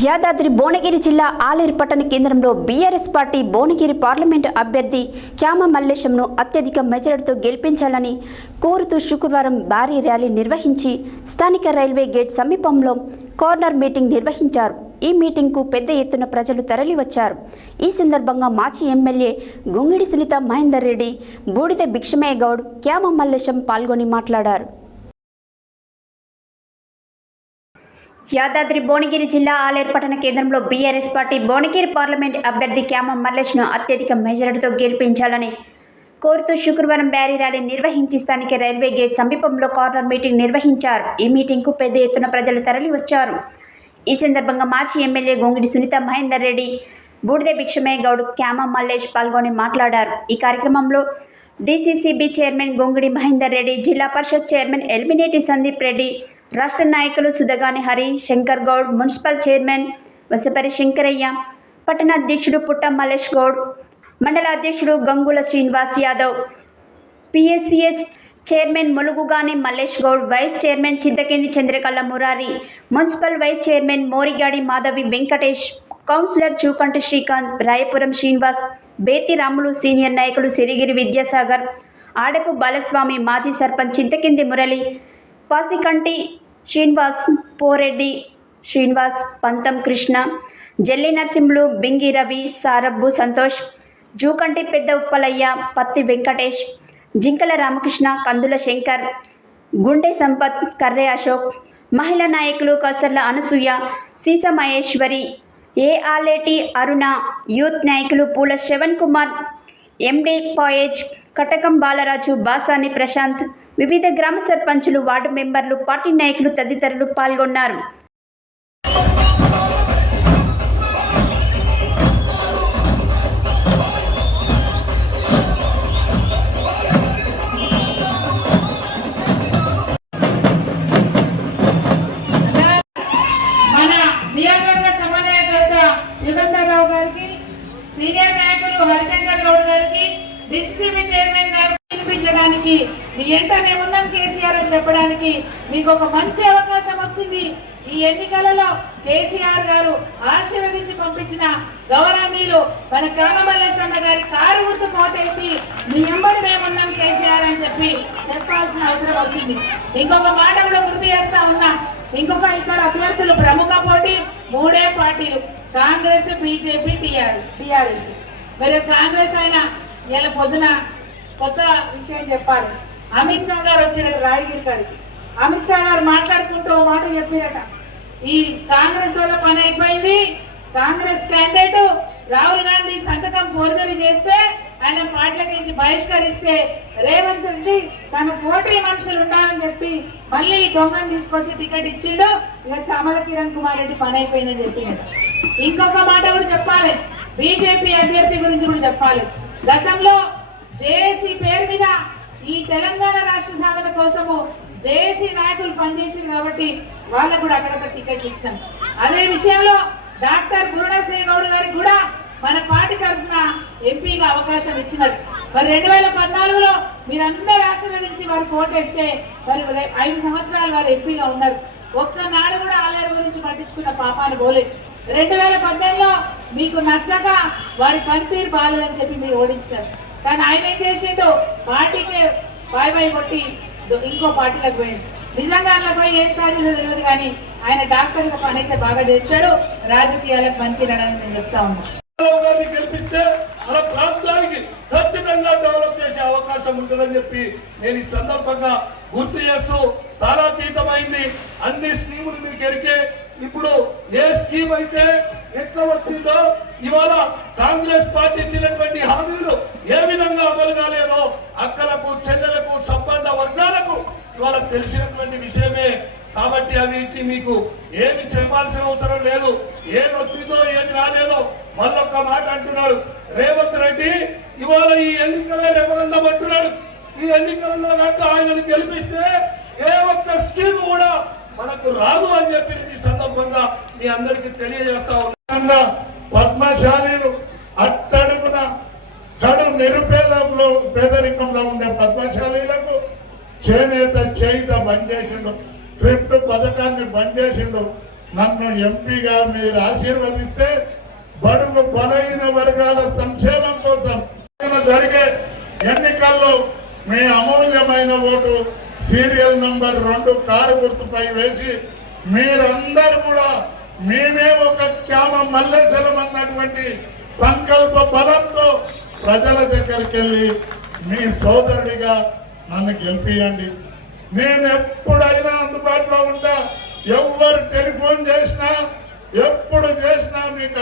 యాదాద్రి భువనగిరి జిల్లా ఆలేరు పట్టణ కేంద్రంలో బీఆర్ఎస్ పార్టీ భువనగిరి పార్లమెంటు అభ్యర్థి క్యామ మల్లేశంను అత్యధిక మెజారిటీతో గెలిపించాలని కోరుతూ శుక్రవారం భారీ ర్యాలీ నిర్వహించి స్థానిక రైల్వే గేట్ సమీపంలో కార్నర్ మీటింగ్ నిర్వహించారు. ఈ మీటింగ్కు పెద్ద ఎత్తున ప్రజలు తరలివచ్చారు. ఈ సందర్భంగా మాజీ ఎమ్మెల్యే గొంగిడి సునీత మహేందర్ రెడ్డి, బూడిద భిక్షమయ్య గౌడ్, క్యామ మల్లేశం పాల్గొని మాట్లాడారు. యాదాద్రి భువనగిరి జిల్లా ఆలేరు పట్టణ కేంద్రంలో బీఆర్ఎస్ పార్టీ భువనగిరి పార్లమెంట్ అభ్యర్థి క్యామ మల్లేశ్ను అత్యధిక మెజారిటీతో గెలిపించాలని కోరుతూ శుక్రవారం భారీ ర్యాలీ నిర్వహించి స్థానిక రైల్వే గేట్ సమీపంలో కార్నర్ మీటింగ్ నిర్వహించారు. ఈ మీటింగ్కు పెద్ద ఎత్తున ప్రజలు తరలివచ్చారు. ఈ సందర్భంగా మాజీ ఎమ్మెల్యే గొంగిడి సునీత మహేందర్ రెడ్డి, బూడిద భిక్షమయ్య గౌడ్, క్యామ మల్లేష్ పాల్గొని మాట్లాడారు. ఈ కార్యక్రమంలో DCCB chairman Gongidi Mahender Reddy, Zilla Parishad chairman Elimineti Sandeep Reddy, రాష్ట్ర నాయకులు సుధగాని హరి, శంకర్ గౌడ్, మున్సిపల్ చైర్మన్ వసపరి శంకరయ్య, పట్టణ అధ్యక్షుడు పుట్ట మల్లేష్ గౌడ్, మండల అధ్యక్షుడు Gangula Srinivas Yadav, PSCS chairman Mulugugani Mallesh Goud, vice chairman Chinthakindi Chandrakala Murari, municipal vice chairman Morigadi Madhavi Venkatesh, councillor Chukanti Srikanth, Rayapuram Srinivas, Bethi Ramulu, senior నాయకులు సిరిగిరి విద్యాసాగర్, ఆడపు బాలస్వామి, మాజీ సర్పంచ్ చింతకింది మురళి, పాసికంటి శ్రీనివాస్, పోరెడ్డి శ్రీనివాస్, పంతం కృష్ణ, జల్లి నరసింహులు, బింగి రవి, సారబ్బు సంతోష్, జూకంటి పెద్ద ఉప్పలయ్య, పత్తి వెంకటేష్, జింకల రామకృష్ణ, కందుల శంకర్, గుండె సంపత్, కర్రె అశోక్, మహిళా నాయకులు కసర్ల అనసూయ, సీస మహేశ్వరి, ఏ ఆలేటి అరుణ, యూత్ నాయకులు పూల శ్రవణ్ కుమార్, ఎండి పాయేజ్, కటకం బాలరాజు, బాసాని ప్రశాంత్, వివిధ గ్రామ సర్పంచులు, వార్డు మెంబర్లు, పార్టీ నాయకులు తదితరులు పాల్గొన్నారు. మన నియోజకవర్గ సమన్వయకర్త యుగంధరరావు గారికి, సీనియర్ నాయకులు హరిశంకర్ గౌడ్ గారికి, డిసిసిబి చైర్మన్ గారు పిలిపించడానికి మీ ఎంత మేమున్నాం కేసీఆర్ అని చెప్పడానికి మీకు ఒక మంచి అవకాశం వచ్చింది. ఈ ఎన్నికలలో కేసీఆర్ గారు ఆశీర్వదించి పంపించిన గౌరవనీయులు మన క్యామ మల్లేశం గారి కారు గుర్తు కోటేసి మీ ఎంబడి మేమున్నాం కేసీఆర్ అని చెప్పి చెప్పాల్సిన అవసరం వచ్చింది. ఇంకొక మాట కూడా గుర్తు చేస్తా ఉన్నా. ఇంకొక ఇక్కడ అభ్యర్థులు ప్రముఖ పోటీ 3 పార్టీలు, కాంగ్రెస్, బీజేపీ, టీఆర్ఎస్. మరి కాంగ్రెస్ అయినా ఇలా పొద్దున కొత్త విషయం చెప్పాలి. అమిత్ షా గారు వచ్చినట్టు రాయగిరి కాడికి అమిత్ షా గారు మాట్లాడుకుంటూ మాట చెప్పినట, ఈ కాంగ్రెస్ వల్ల పని అయిపోయింది, కాంగ్రెస్ క్యాండిడేట్ రాహుల్ గాంధీ సంతకం ఫోర్జరీ చేస్తే ఆయన పార్టీలకించి బహిష్కరిస్తే రేవంత్ రెడ్డి తన పోటీ మనుషులు ఉండాలని చెప్పి మళ్ళీ దొంగను తీసుకొచ్చి టికెట్ ఇచ్చిండు. ఇక చామల కిరణ్ కుమార్ రెడ్డి పని అయిపోయిందని చెప్పినట. ఇంకొక మాట కూడా చెప్పాలి, బీజేపీ అభ్యర్థి గురించి కూడా చెప్పాలి. గతంలో జేఏసీ పేరు మీద ఈ తెలంగాణ రాష్ట్ర సాధన కోసము జేఏసీ నాయకులు పనిచేసారు కాబట్టి వాళ్ళకు కూడా అక్కడక్కడ టికెట్లు ఇచ్చాం. అదే విషయంలో డాక్టర్ పూర్ణశ్రీ గౌడ్ గారికి కూడా మన పార్టీ తరఫున ఎంపీగా అవకాశం ఇచ్చినారు. మరి 2014లో మీరందరూ ఆశీర్వదించి వారు ఓటేస్తే మరి 5 సంవత్సరాలు వారు ఎంపీగా ఉన్నారు. ఒక్కనాడు కూడా ఆలేరు గురించి పట్టించుకున్న పాపాన్ని పోలేదు. 2018లో మీకు నచ్చక వారి పనితీరు బాగాలేదని చెప్పి మీరు ఓడించినారు. కానీ ఆయన ఏం చేసిండు, పార్టీకి బాయ్ కొట్టి ఇంకో పార్టీలకు పోయింది. నిజంగా అందులో పోయి ఏం సాధించదో తెలియదు, కానీ ఆయన డాక్టర్గా పని అయితే బాగా చేస్తాడు, రాజకీయాలకు పనికిరాడని నేను చెప్తా ఉన్నాను. గెలిపిస్తే మన ప్రాంతానికి ఖచ్చితంగా డెవలప్ చేసే అవకాశం ఉంటుందని చెప్పి నేను ఈ సందర్భంగా గుర్తు చేస్తూ, కాలాతీతమైంది అన్ని స్కీములు మీకు ఎరికే. ఇప్పుడు ఏ స్కీమ్ అయితే ఎట్లా వచ్చిందో, ఇవాళ కాంగ్రెస్ పార్టీ ఇచ్చినటువంటి హామీలు ఏ విధంగా అమలు కాలేదో అక్కలకు, చెల్లెలకు, సంబంధ వర్గాలకు ఇవాళ తెలిసినటువంటి విషయమే. కాబట్టి అవి మీకు ఏమి చెప్పాల్సిన అవసరం లేదు. ఏది వచ్చిందో ఏది రాలేదో మళ్ళొక్క మాట అంటున్నాడు రేవంత్ రెడ్డి. ఇవాళ ఈ ఎన్నికల రెఫరెండం అంటున్నాడు. ఈ ఎన్నికలలో దాకా ఆయనను గెలిపిస్తే ఏ ఒక్క స్కీమ్ కూడా మనకు రాదు అని చెప్పి ఈ సందర్భంగా మీ అందరికి తెలియజేస్తా ఉన్నా. పద్మశాలీలు అట్టడుగున కడు నిరుపేదలో పేదరికంలో ఉండే పద్మశాలీలకు చేనేత బంద్ చేసిండు, ట్రిప్ పథకాన్ని బంద్ చేసిండు. నన్ను ఎంపీగా మీరు ఆశీర్వదిస్తే బడుగు బలైన వర్గాల సంక్షేమం కోసం జరిగే ఎన్నికల్లో మీ అమూల్యమైన ఓటు సీరియల్ నంబర్ 2 కారు గుర్తుపై వేసి మీరందరూ కూడా మేమే ఒక క్యామ మల్లేశలం అన్నటువంటి సంకల్ప బలంతో ప్రజల దగ్గరికి వెళ్ళి మీ సోదరుడిగా నన్ను గెలిపియండి. నేను ఎప్పుడైనా అందుబాటులో ఉంటా. ఎవరు టెలిఫోన్ చేసినా ఎప్పుడు చేసినా మీకు